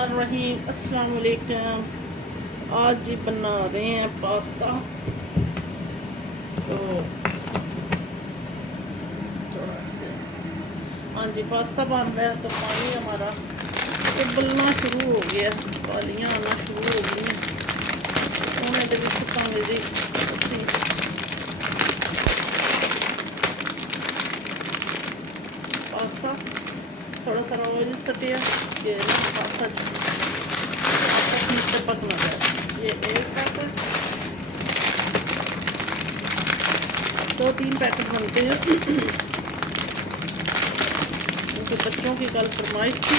बिस्मिल्लाहिर्रहमानिर्रहीम। अस्सलाम वालेकुम। आज जी बना रहे हैं पास्ता। तो थोड़ा से हाँ जी पास्ता बन रहा है। तो पानी हमारा उबलना शुरू हो गया, पालियाँ आना शुरू हो गई हैं। उन्हें पावे जी पास्ता थोड़ा सा ऑयल सटिया कि पास्ता नीचे पकना है। ये एक पैकेट 2-3 पैकेट बनते हैं क्योंकि बच्चों की कल फरमाइश थी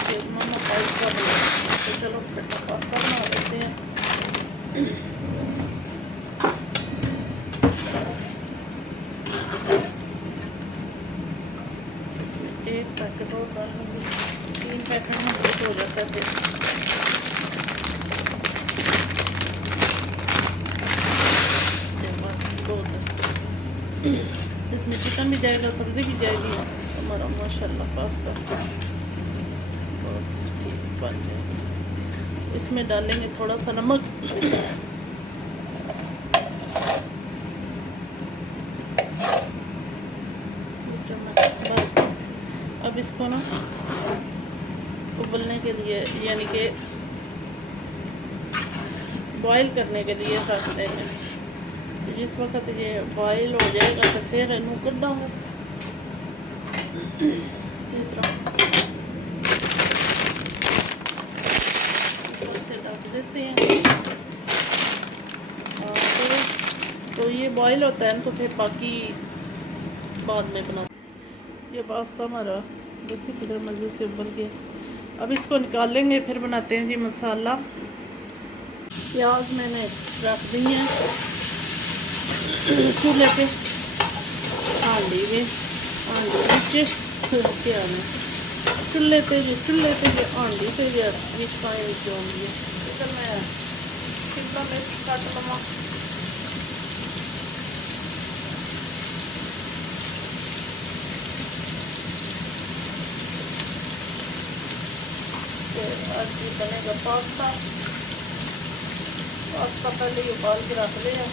कि मामा पास्ता बना, तो चलो पास्ता बना लेते हैं। इसमें एक पैकेट और डाल लूँगी, 3 पैकेट में बहुत हो जाता है फिर। इसमें चिकन भी जाएगा, सब्ज़ी भी जाएगी। हमारा माशाल्लाह पास्ता बहुत ठीक बन जाएगा। इसमें डालेंगे थोड़ा सा नमक, अब इसको ना उबलने के लिए यानी कि बॉईल करने के लिए रख देंगे। जिस वक्त ये बॉईल हो जाएगा तो फिर इनू कढ़ांगे इस तरह से ढक देते हैं। तो ये बॉईल होता है ना, तो फिर बाकी बाद में बना। ये पास्ता हमारा देखिए किधर मज़े से उबल गया। अब इसको निकालेंगे, फिर बनाते हैं जी मसाला। प्याज मैंने रख दी है चूल्हे पे, हांडी में नीचे क्या में चूल्हे पे जो हांडी से पाए होंगी। फिर मैं शिमला मिर्च कट लवा, आज बनेगा पास्ता। पहले ही उबाल के रख लिया।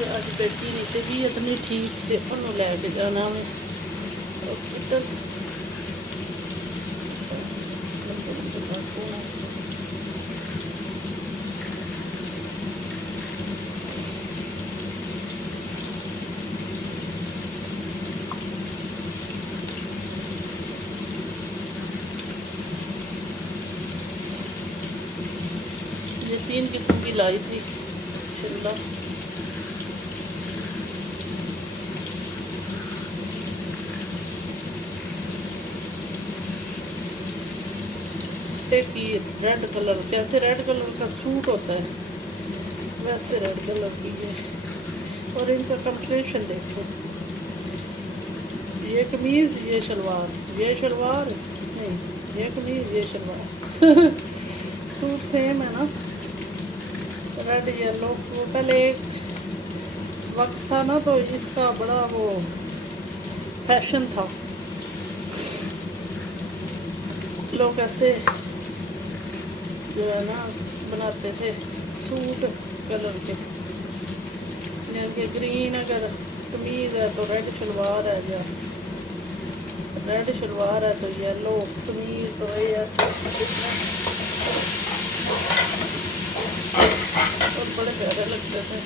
अज बेटी नहीं थी भी इतनी ठीक से उन्होंने लैके जाना मैं हॉस्पिटल। ये 3 किस्म की लाई थी शिमला। की रेड कलर, कैसे रेड कलर का सूट होता है वैसे रेड कलर की है। और इनका कम्बिनेशन देखो, ये कमीज़ ये शलवार नहीं, ये कमीज़ ये शलवार सूट सेम है ना, रेड येलो। वो पहले एक वक्त था ना, तो इसका बड़ा वो फैशन था, लोग ऐसे जो है ना बनाते थे सूट कलर के। जैसे ग्रीन अगर कमीज़ है तो रेड शलवार है, या रेड शलवार है तो येलो कमीज़। तो ये ऐसे और बड़े प्यारे लगते थे।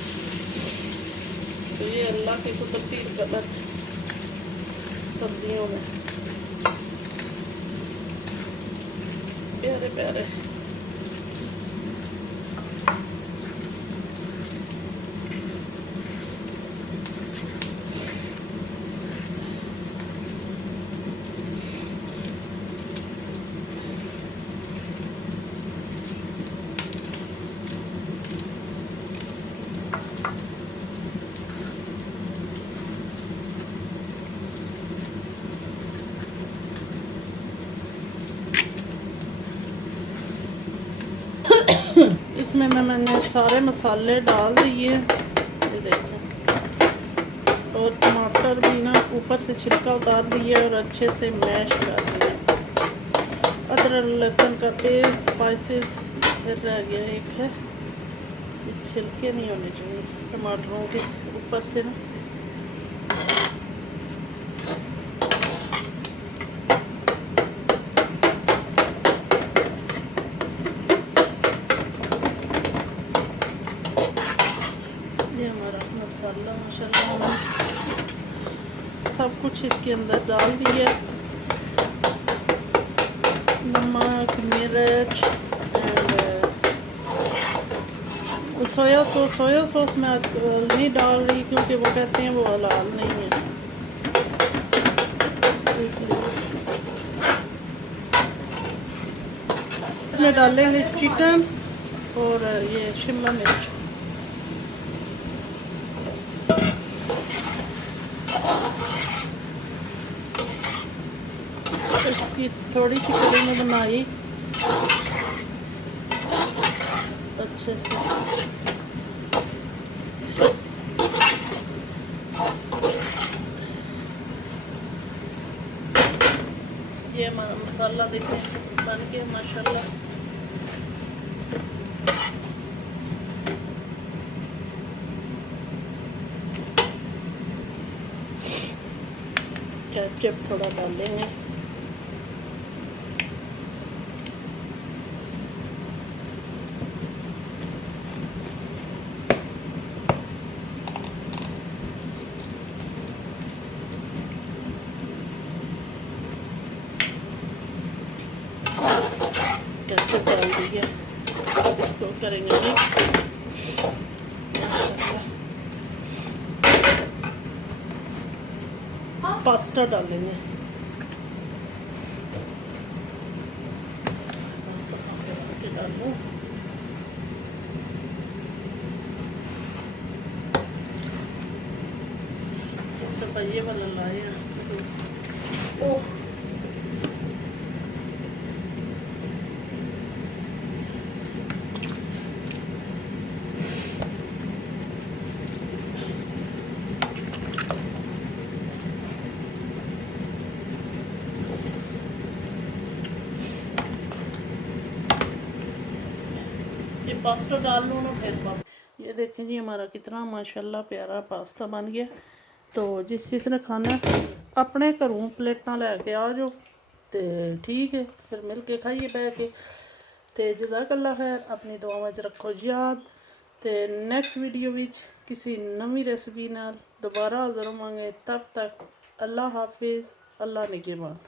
तो ये अल्लाह की कुदरती कलर सर्दियों में प्यारे प्यारे। इसमें मैंने सारे मसाले डाल दिए, ये देखें, और टमाटर भी ना ऊपर से छिलका उतार दिया और अच्छे से मैश कर दिया। अदरक लहसुन का पेस्ट, स्पाइसेस फिर रह गया एक है, ये छिलके नहीं होने चाहिए टमाटरों के ऊपर से ना। ये हमारा मसाला माशाल्लाह सब कुछ इसके अंदर डाल दिया, नमक, मिर्च एंड सोया सॉस मैं नहीं डाल रही क्योंकि वो कहते हैं वो हलाल नहीं है, इसलिए इसमें डालेंगे चिकन और ये शिमला मिर्च। इसकी थोड़ी सी कड़ी में बनाई अच्छे से। ये हमारा मसाला देखें बन गया माशाल्लाह। केचप थोड़ा डालेंगे, केचप डाल दिया, इसको करेंगे मिक्स। पास्ता डालेंगे, पास्ता के डालूं, इस दफा ये वाला लाए ओह ये पास्ता डाल लूँ ना फिर ये देखें जी हमारा कितना माशाल्लाह प्यारा पास्ता बन गया। तो जिस जिसने खाना अपने घरों प्लेटा लैके आ जाओ तो ठीक है, फिर मिल के खाइए बह के। तो जज़ाकल्लाह खैर, अपनी दुआवां च रखो याद। तो नैक्सट वीडियो विच किसी नवी रेसिपी नाल दोबारा हाज़र होवांगे, तब तक अल्लाह हाफिज़, अल्लाह निगहबान।